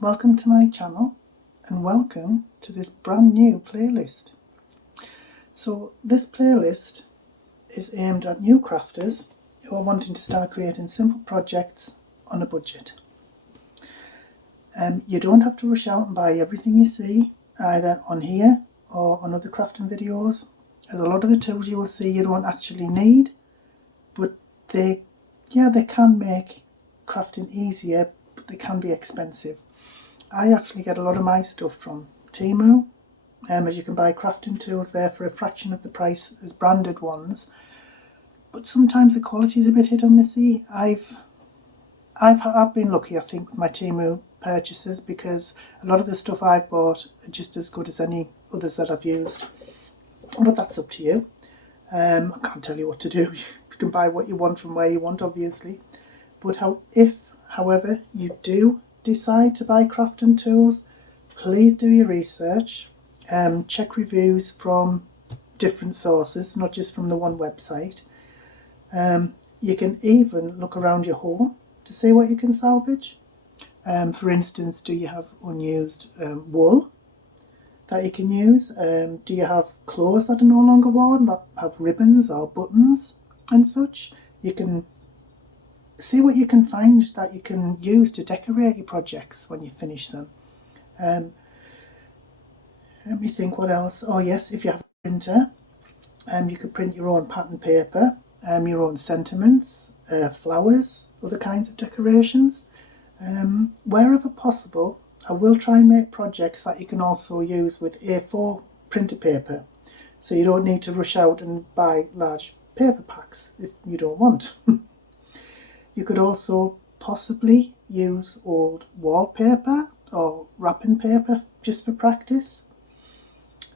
Welcome to my channel and welcome to this brand new playlist. So this playlist is aimed at new crafters who are wanting to start creating simple projects on a budget. You don't have to rush out and buy everything you see either on here or on other crafting videos, as a lot of the tools you will see you don't actually need, but they can make crafting easier, but they can be expensive. I actually get a lot of my stuff from Temu, as you can buy crafting tools there for a fraction of the price as branded ones, but sometimes the quality is a bit hit or missy. I've been lucky, I think, with my Temu purchases, because a lot of the stuff I've bought are just as good as any others that I've used, but that's up to you. I can't tell you what to do. You can buy what you want from where you want, obviously, but however you do decide to buy crafting tools, please do your research, check reviews from different sources, not just from the one website. You can even look around your home to see what you can salvage. For instance, do you have unused wool that you can use? Do you have clothes that are no longer worn, that have ribbons or buttons and such? You can see what you can find that you can use to decorate your projects when you finish them. Let me think what else. Oh yes, if you have a printer, you could print your own pattern paper, your own sentiments, flowers, other kinds of decorations. Wherever possible, I will try and make projects that you can also use with A4 printer paper, so you don't need to rush out and buy large paper packs if you don't want. You could also possibly use old wallpaper or wrapping paper just for practice.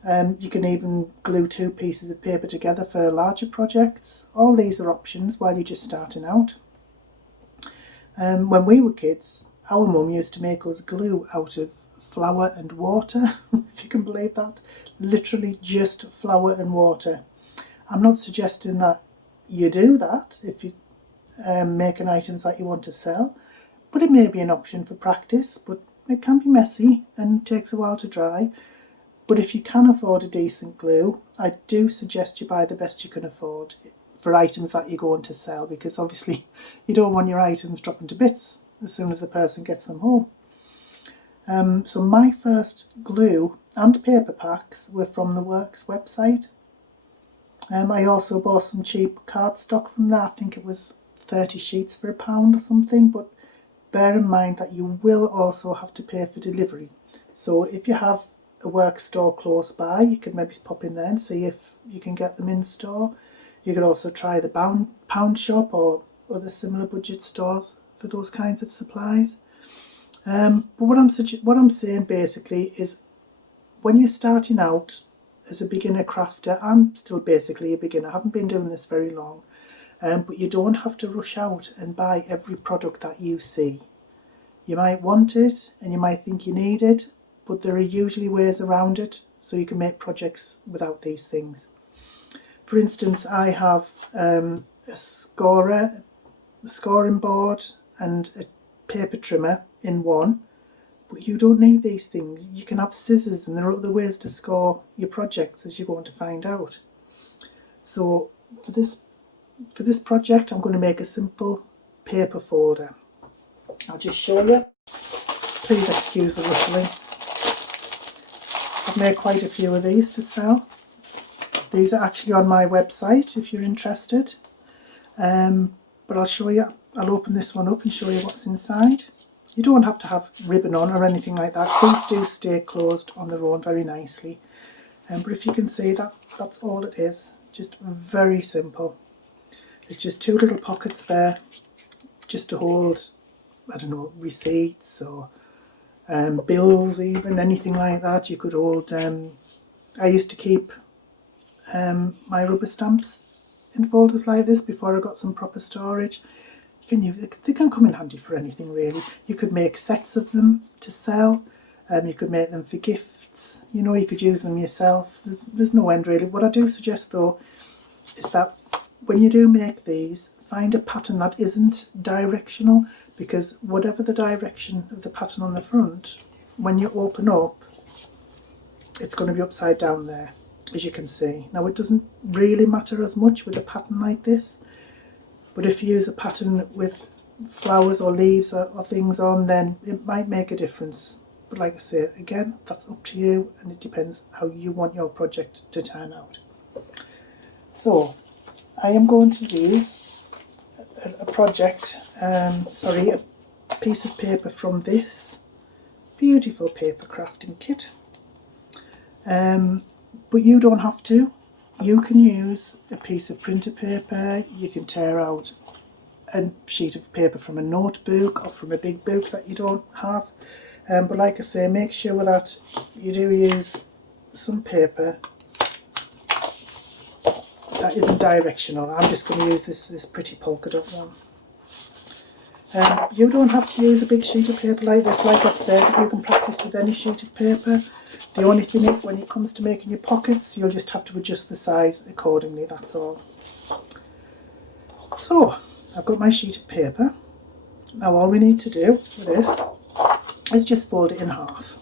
You can even glue two pieces of paper together for larger projects. All these are options while you're just starting out. When we were kids, our mum used to make us glue out of flour and water, if you can believe that. Literally just flour and water. I'm not suggesting that you do that if you making items that you want to sell, but it may be an option for practice, but it can be messy and takes a while to dry. But if you can afford a decent glue, I do suggest you buy the best you can afford for items that you're going to sell, because obviously you don't want your items dropping to bits as soon as the person gets them home. So my first glue and paper packs were from the Works website. I also bought some cheap cardstock from there. I think it was 30 sheets for £1 or something, but bear in mind that you will also have to pay for delivery. So if you have a work store close by, you could maybe pop in there and see if you can get them in store. You could also try the pound shop or other similar budget stores for those kinds of supplies. But what I'm saying basically is, when you're starting out as a beginner crafter, I'm still basically a beginner, I haven't been doing this very long. But you don't have to rush out and buy every product that you see. You might want it and you might think you need it, but there are usually ways around it, so you can make projects without these things. For instance, I have a scoring board and a paper trimmer in one, but you don't need these things. You can have scissors, and there are other ways to score your projects, as you're going to find out. So for this project, I'm going to make a simple paper folder. I'll just show you. Please excuse the rustling. I've made quite a few of these to sell. These are actually on my website if you're interested. But I'll show you. I'll open this one up and show you what's inside. You don't have to have ribbon on or anything like that. These do stay closed on their own very nicely. But if you can see that, that's all it is. Just very simple. It's just two little pockets there, just to hold, I don't know, receipts or bills, even anything like that. You could hold. I used to keep my rubber stamps in folders like this before I got some proper storage. They can come in handy for anything really. You could make sets of them to sell. You could make them for gifts. You know, you could use them yourself. There's no end really. What I do suggest though is that when you do make these, find a pattern that isn't directional, because whatever the direction of the pattern on the front, when you open up, it's going to be upside down there, as you can see. Now it doesn't really matter as much with a pattern like this, but if you use a pattern with flowers or leaves or things on, then it might make a difference. But like I say, again, that's up to you, and it depends how you want your project to turn out. So I am going to use a piece of paper from this beautiful paper crafting kit. But you don't have to. You can use a piece of printer paper. You can tear out a sheet of paper from a notebook or from a big book that you don't have. But like I say, make sure that you do use some paper that isn't directional. I'm just going to use this pretty polka dot one. You don't have to use a big sheet of paper like this. Like I've said, you can practice with any sheet of paper. The only thing is, when it comes to making your pockets, you'll just have to adjust the size accordingly, that's all. So, I've got my sheet of paper. Now all we need to do with this is just fold it in half.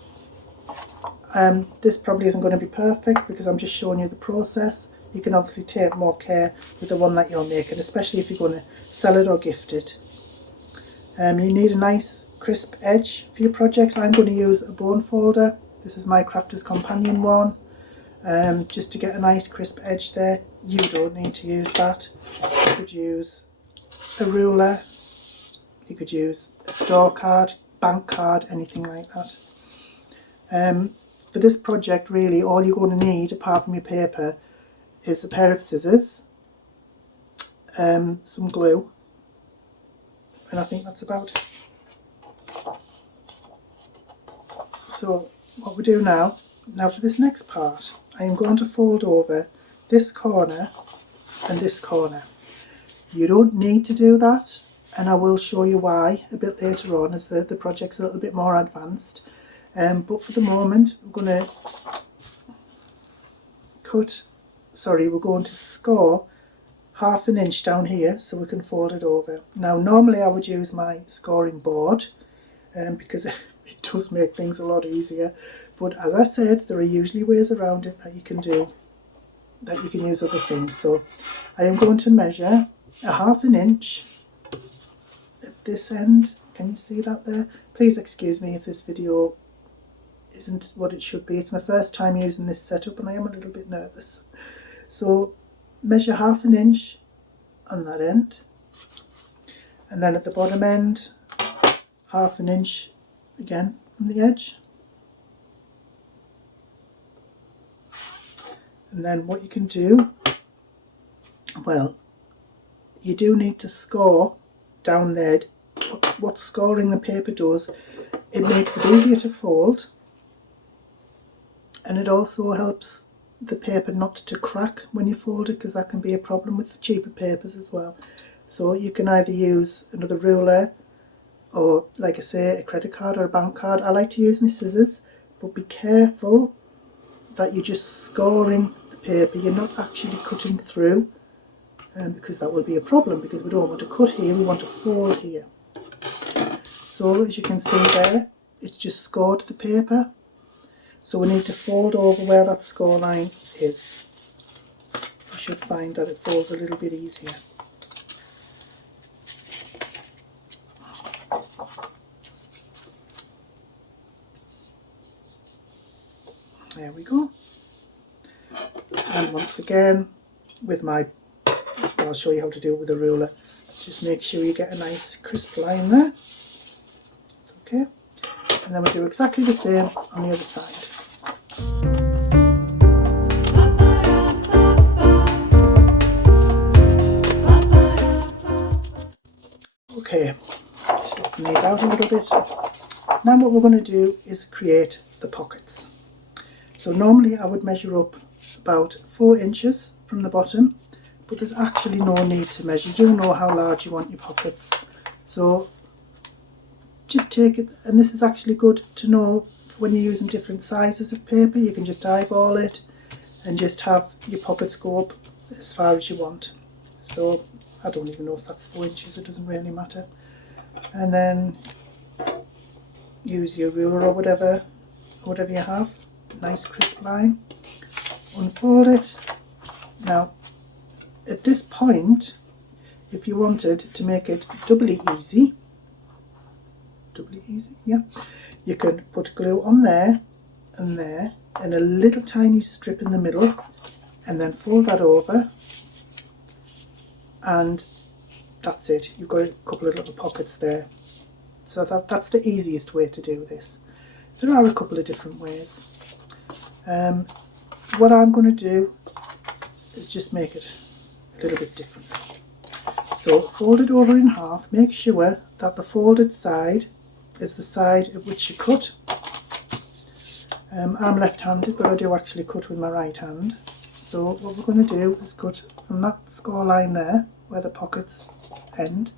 This probably isn't going to be perfect because I'm just showing you the process. You can obviously take more care with the one that you're making, especially if you're going to sell it or gift it. You need a nice crisp edge for your projects. I'm going to use a bone folder. This is my Crafter's Companion one, just to get a nice crisp edge there. You don't need to use that. You could use a ruler, you could use a store card, bank card, anything like that. For this project, really, all you're going to need, apart from your paper, is a pair of scissors, some glue, and I think that's about it. So what we do now for this next part, I am going to fold over this corner and this corner. You don't need to do that, and I will show you why a bit later on as the project's a little bit more advanced. But for the moment, we're going to score 1/2 inch down here so we can fold it over. Now normally I would use my scoring board because it does make things a lot easier, but as I said, there are usually ways around it that you can do, that you can use other things. So I am going to measure 1/2 inch at this end. Can you see that there? Please excuse me if this video isn't what it should be. It's my first time using this setup and I am a little bit nervous. So measure 1/2 inch on that end, and then at the bottom end 1/2 inch again from the edge. And then what you can do, well, you do need to score down there. What scoring the paper does, it makes it easier to fold, and it also helps the paper not to crack when you fold it, because that can be a problem with the cheaper papers as well. So you can either use another ruler or, like I say, a credit card or a bank card. I like to use my scissors, but be careful that you're just scoring the paper, you're not actually cutting through, because that will be a problem, because we don't want to cut here, we want to fold here. So as you can see there, it's just scored the paper. So we need to fold over where that score line is. You should find that it folds a little bit easier. There we go. And once again, with my, I'll show you how to do it with a ruler. Just make sure you get a nice crisp line there. It's okay. And then we'll do exactly the same on the other side. Okay, just open these out a little bit. Now what we're going to do is create the pockets. So normally I would measure up about 4 inches from the bottom, but there's actually no need to measure. You know how large you want your pockets. So just take it, and this is actually good to know when you're using different sizes of paper. You can just eyeball it and just have your pockets go up as far as you want. So I don't even know if that's 4 inches, it doesn't really matter. And then use your ruler or whatever you have, nice crisp line, unfold it. Now at this point, if you wanted to make it doubly easy, yeah, you can put glue on there and there and a little tiny strip in the middle, and then fold that over, and that's it. You've got a couple of little pockets there. So that's the easiest way to do this. There are a couple of different ways. What I'm going to do is just make it a little bit different. So fold it over in half. Make sure that the folded side is the side at which you cut. I'm left-handed, but I do actually cut with my right hand. So what we're going to do is cut from that score line there, where the pockets end,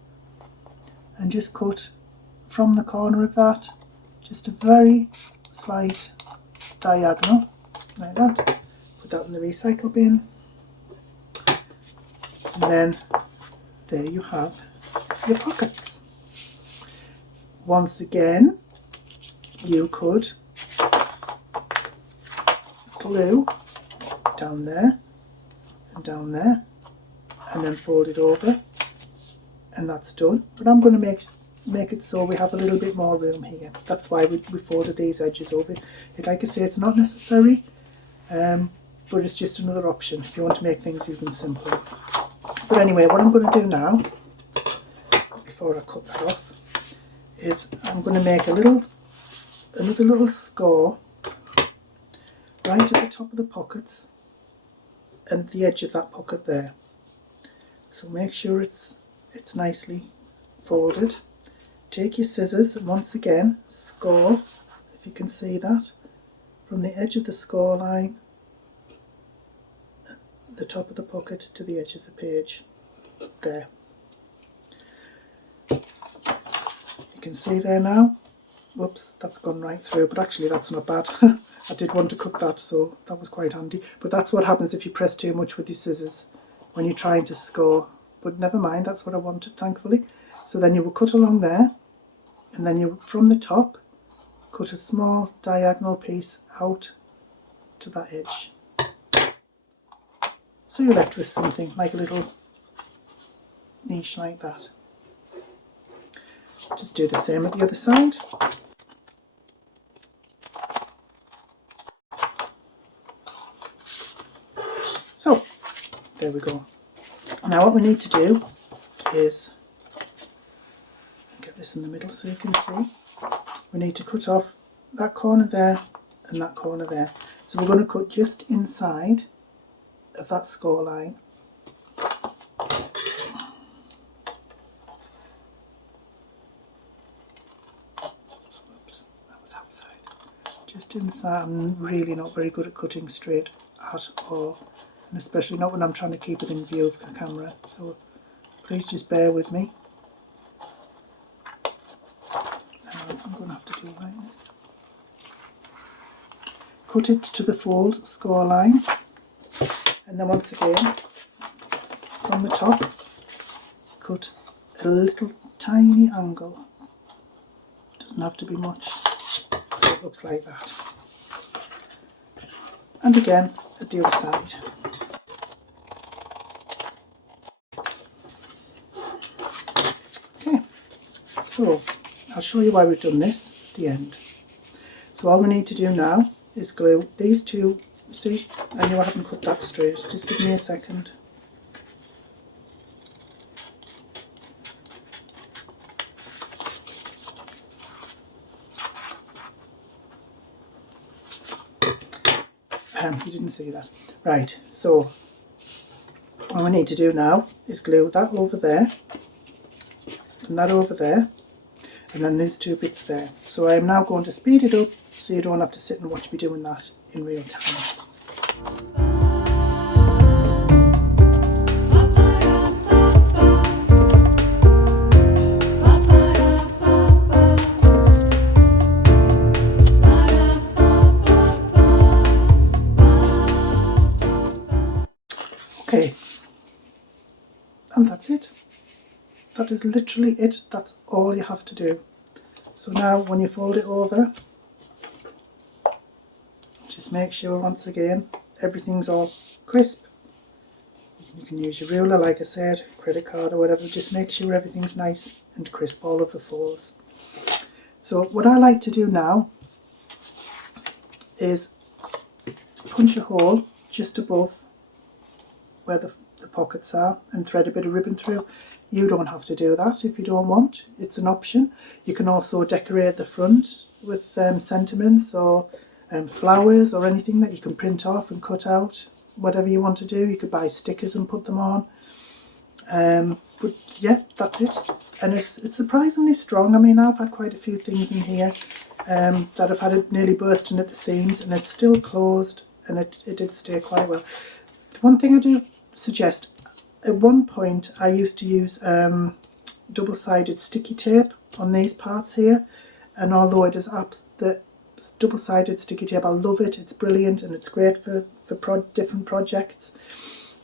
and just cut from the corner of that, just a very slight diagonal, like that. Put that in the recycle bin. And then there you have your pockets. Once again, you could glue down there and down there, and then fold it over, and that's done. But I'm going to make it so we have a little bit more room here. That's why we folded these edges over. Like I say, it's not necessary, but it's just another option if you want to make things even simpler. But anyway, what I'm going to do now, before I cut that off, is I'm going to make another little score right at the top of the pockets and the edge of that pocket there. So make sure it's nicely folded. Take your scissors and once again score, if you can see that, from the edge of the score line, the top of the pocket to the edge of the page there. You can see there now. Whoops, that's gone right through, but actually that's not bad. I did want to cut that, so that was quite handy. But that's what happens if you press too much with your scissors when you're trying to score. But never mind, that's what I wanted, thankfully. So then you will cut along there, and then you, from the top, cut a small diagonal piece out to that edge. So you're left with something like a little niche like that. Just do the same at the other side. So, there we go. Now what we need to do is get this in the middle so you can see. We need to cut off that corner there and that corner there. So we're going to cut just inside of that score line. Oops, that was outside. Just inside. I'm really not very good at cutting straight at all, and especially not when I'm trying to keep it in view of the camera, so please just bear with me. I'm going to have to do it like this. Cut it to the fold score line, and then once again from the top cut a little tiny angle. Doesn't have to be much, so it looks like that. And again at the other side. Okay, so I'll show you why we've done this at the end. So all we need to do now is glue these two. See, I knew I haven't cut that straight. Just give me a second. You didn't see that. Right, so what we need to do now is glue that over there and that over there, and then these two bits there. So I'm now going to speed it up so you don't have to sit and watch me doing that in real time. Okay, And that's it. That is literally it. That's all you have to do. So now when you fold it over, just make sure once again everything's all crisp. You can use your ruler, like I said, credit card or whatever, just make sure everything's nice and crisp, all of the folds. So what I like to do now is punch a hole just above where the pockets are and thread a bit of ribbon through. You don't have to do that if you don't want. It's an option. You can also decorate the front with sentiments or flowers or anything that you can print off and cut out. Whatever you want to do. You could buy stickers and put them on. But yeah, that's it. And it's surprisingly strong. I mean, I've had quite a few things in here that have had it nearly bursting at the seams, and it's still closed, and it did stay quite well. The one thing I do suggest, at one point I used to use double-sided sticky tape on these parts here, and although it is the double-sided sticky tape, I love it, it's brilliant and it's great for different projects.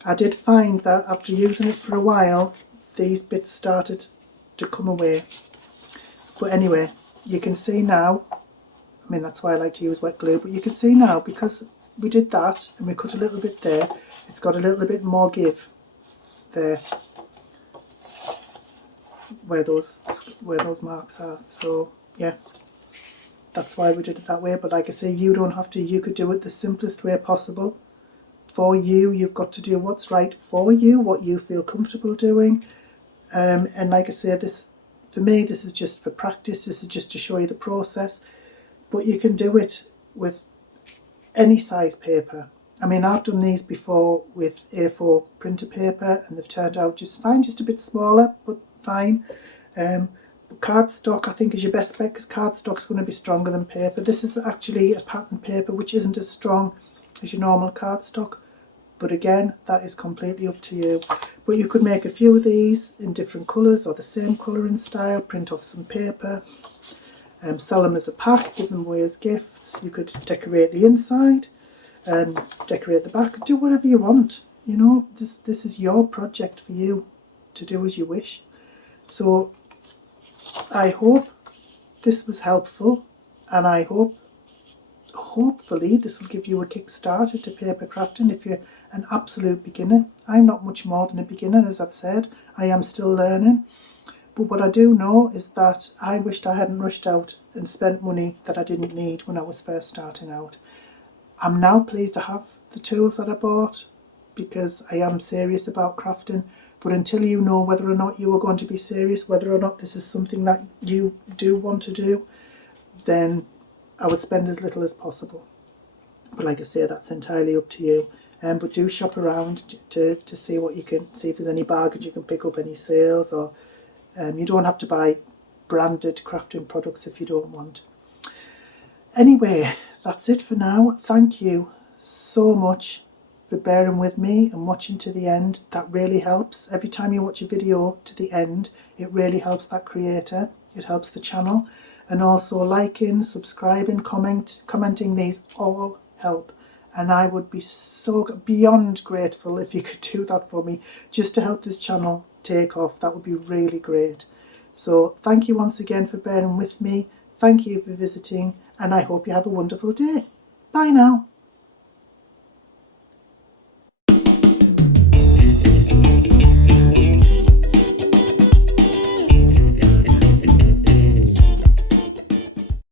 I did find that after using it for a while, these bits started to come away. But anyway, you can see now, I mean that's why I like to use wet glue, but you can see now, because we did that and we cut a little bit there, it's got a little bit more give there where those marks are. So yeah, that's why we did it that way. But like I say, you don't have to. You could do it the simplest way possible. For you, you've got to do what's right for you, what you feel comfortable doing. And like I say, this, for me, this is just for practice. This is just to show you the process. But you can do it with any size paper. I mean, I've done these before with A4 printer paper and they've turned out just fine, just a bit smaller, but fine. Cardstock I think is your best bet, because cardstock's going to be stronger than paper. This is actually a pattern paper which isn't as strong as your normal cardstock, but again, that is completely up to you. But you could make a few of these in different colours or the same colour and style, print off some paper, sell them as a pack, give them away as gifts. You could decorate the inside and decorate the back, do whatever you want. You know, this is your project for you to do as you wish. So I hope this was helpful, and I hopefully this will give you a kickstart into paper crafting if you're an absolute beginner. I'm not much more than a beginner, as I've said. I am still learning. But what I do know is that I wished I hadn't rushed out and spent money that I didn't need when I was first starting out. I'm now pleased to have the tools that I bought, because I am serious about crafting. But until you know whether or not you are going to be serious, whether or not this is something that you do want to do, then I would spend as little as possible. But like I say, that's entirely up to you. But do shop around to see what you can, see if there's any bargains you can pick up, any sales, or you don't have to buy branded crafting products if you don't want. Anyway, that's it for now. Thank you so much for bearing with me and watching to the end. That really helps. Every time you watch a video to the end, it really helps that creator. It helps the channel. And also liking, subscribing, commenting, these all help. And I would be so beyond grateful if you could do that for me, just to help this channel take off. That would be really great. So thank you once again for bearing with me. Thank you for visiting, and I hope you have a wonderful day. Bye now.